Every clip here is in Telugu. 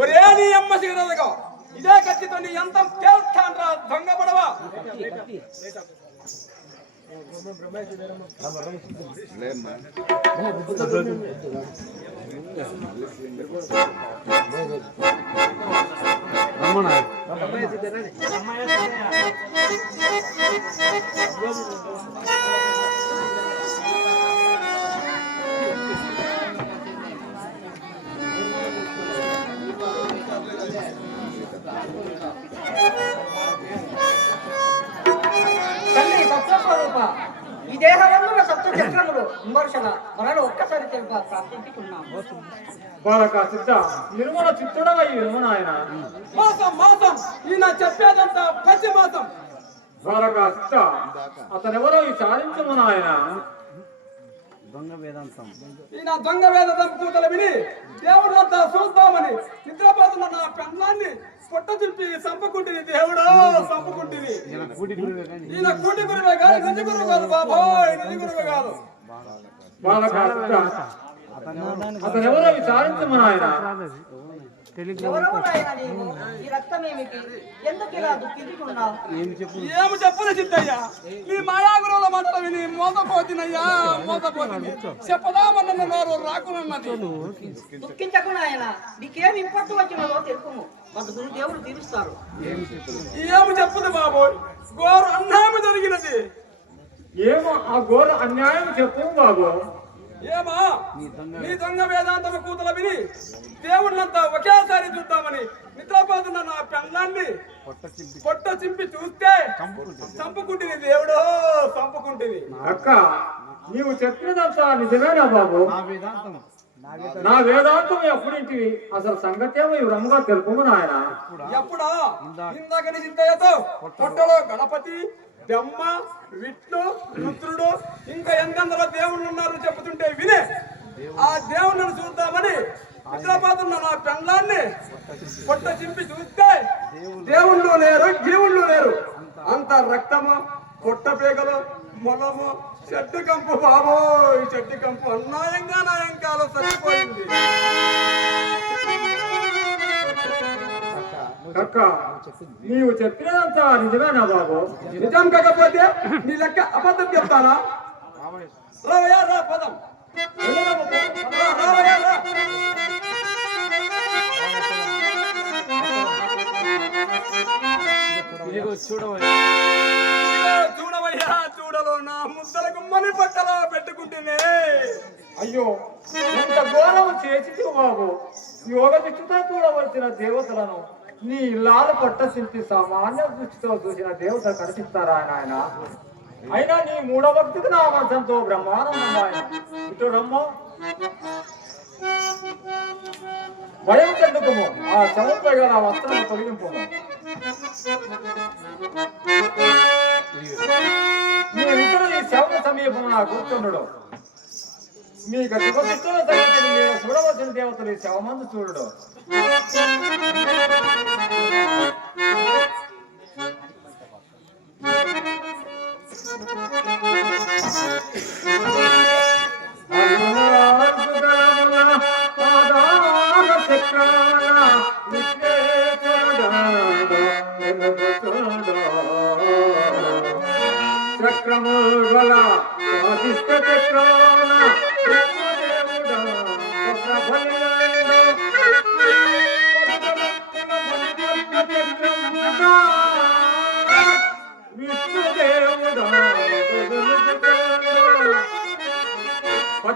ఒరే నీ అమ్మ సిగరదగా. ఇదే కత్తితో నీ ఎంత తేల్తాన్రా దొంగ పడవా. తల్లి విమర్శన మనలో ఒక్కసారి తెలుప ప్రార్థించుకున్నాము బాలక సిద్ధ నిర్మల చిత్తుడవై నాయన? మోసం మోసం ఈయన చెప్పేదంతా పచ్చి మోసం. బాలక సిద్ధ అతనెవరో విచారించము నాయన? ఈయన దొంగ వేద దంపూతలు విని దేవుడు అంతా చూద్దామని నిద్రపోతున్న నా పెన్నాన్ని పుట్ట చింపి చంపుకుంటుంది దేవుడు చంపుకుంటుంది ఈయన కూటి గురువే కాదు నిజ గురువు కాదు బాబోయ్ నిజ గురువే కాదు. సిద్ధ అతను ఎవరో విచారించము నాయన ఎవరెవరు ఆయన. ఏమి చెప్పదు సిద్ధయ్య నీ మాయా గురువుల మాటలు విని మోసపోతినయ్యా మోసపోతుంది చెప్పదామన్న నోరు రాకున్నది. దుఃఖించకు నాయన నీకేం ఇంపట్టు వచ్చినదో తెలుపుము. మన గురు దేవుడు తీరుస్తారు. ఏమి చెప్పదు బాబోయ్. ఘోర జరిగినది. ఏమో ఆ ఘోర అన్యాయం చెప్పు బాబు. ఏమా? నీ దొంగ. వేదాంతమ కూతుల విని దేవుళ్ళంతా ఒకేసారి చూద్దామని నిద్రపోతున్న నా పెళ్ళాన్ని పొట్ట చింపి. చూస్తే చంపుకుంటుంది. దేవుడు చంపుకుంటుంది. అక్క నీవు చెప్పినదంతా నిజమేనా బాబు? నా వేదాంతం ఎప్పుడింటివి అసలు సంగతి ఏమో వివరంగా తెలుపు నాయన. ఎప్పుడా? ఇందాక. చింతయ్యతో పొట్టలో గణపతి బ్రహ్మ విష్ణు రుద్రుడు ఇంకా ఎంతెందరో దేవుళ్ళు ఉన్నారు చెబుతుంటే వినే. ఆ దేవుళ్ళను చూద్దామని నిద్రపోతున్న నా పెళ్ళాన్ని పొట్ట చింపి చూస్తే దేవుళ్ళు లేరు జీవుళ్ళు లేరు. అంత. రక్తము పొట్ట పేగలు మొలము చెట్టు కంపు బాబో ఈ చెట్టు కంపు అన్యాయంగా నాయంకాలం అక్క నీవు చెప్పినదంతా నిజమేనా బాబు. నిజం కాకపోతే నీ లెక్క అబద్ధం చెప్తారా రావయ్యా రా పదం. రా, రావయ్యా రా ఇదిగో చూడవయ్యా చూడలో నా ముద్దల గుమ్మని పట్టలో పెట్టుకుంటేనే. అయ్యో ఎంత ఘోరం చేసి బాబు. యోగ దృష్టితో చూడవలసిన దేవతలను నీ ఇల్లాల పట్ట శిల్పి సామాన్య దృష్టితో చూసిన దేవత కనిపిస్తారా ఆయన అయినా నీ మూఢభక్తికి నా మంచంతో బ్రహ్మానందం ఆయన. ఇటు రమ్మ. భయం చెందుకుము. ఆ చదువుపై గల వస్త్రం తొలగింపు. మీరిద్దరు ఈ శవన నా కూర్చుండడు. మీకు శివశక్తుల సంగతిని మీరు చూడవలసిన దేవతలు ఈ శవమందు చూడడు. Thank you.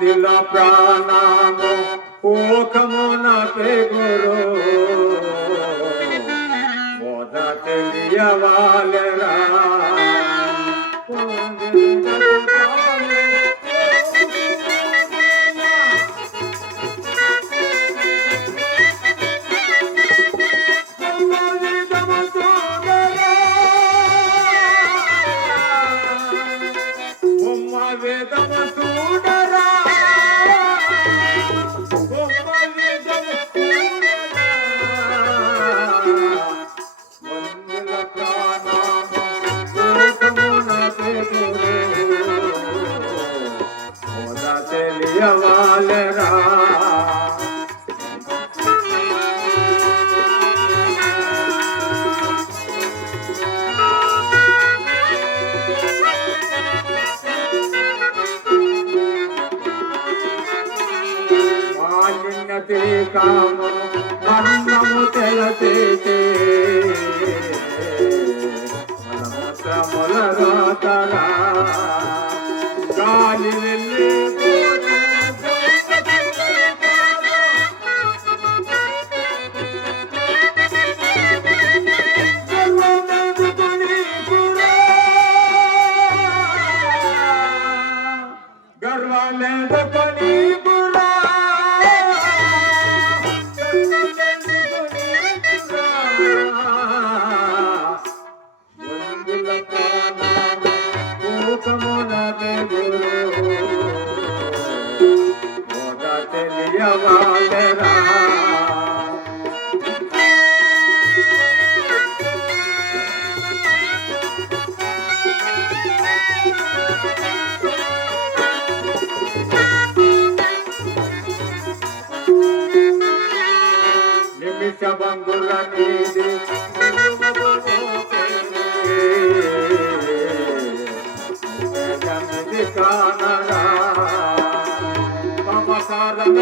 দিল প্রাণাম। ও কামনা পে গুরু। মদাতে লিয়াবালেরা কোন సోదా తెలియవాలరా. కాము మరణము తెలచేతే গোপনী నిమిష బంధుల నీది జగమిది కానరా మమకారణ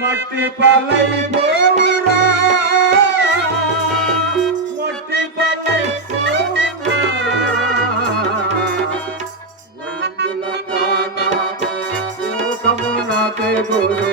మంది పల్లై 要求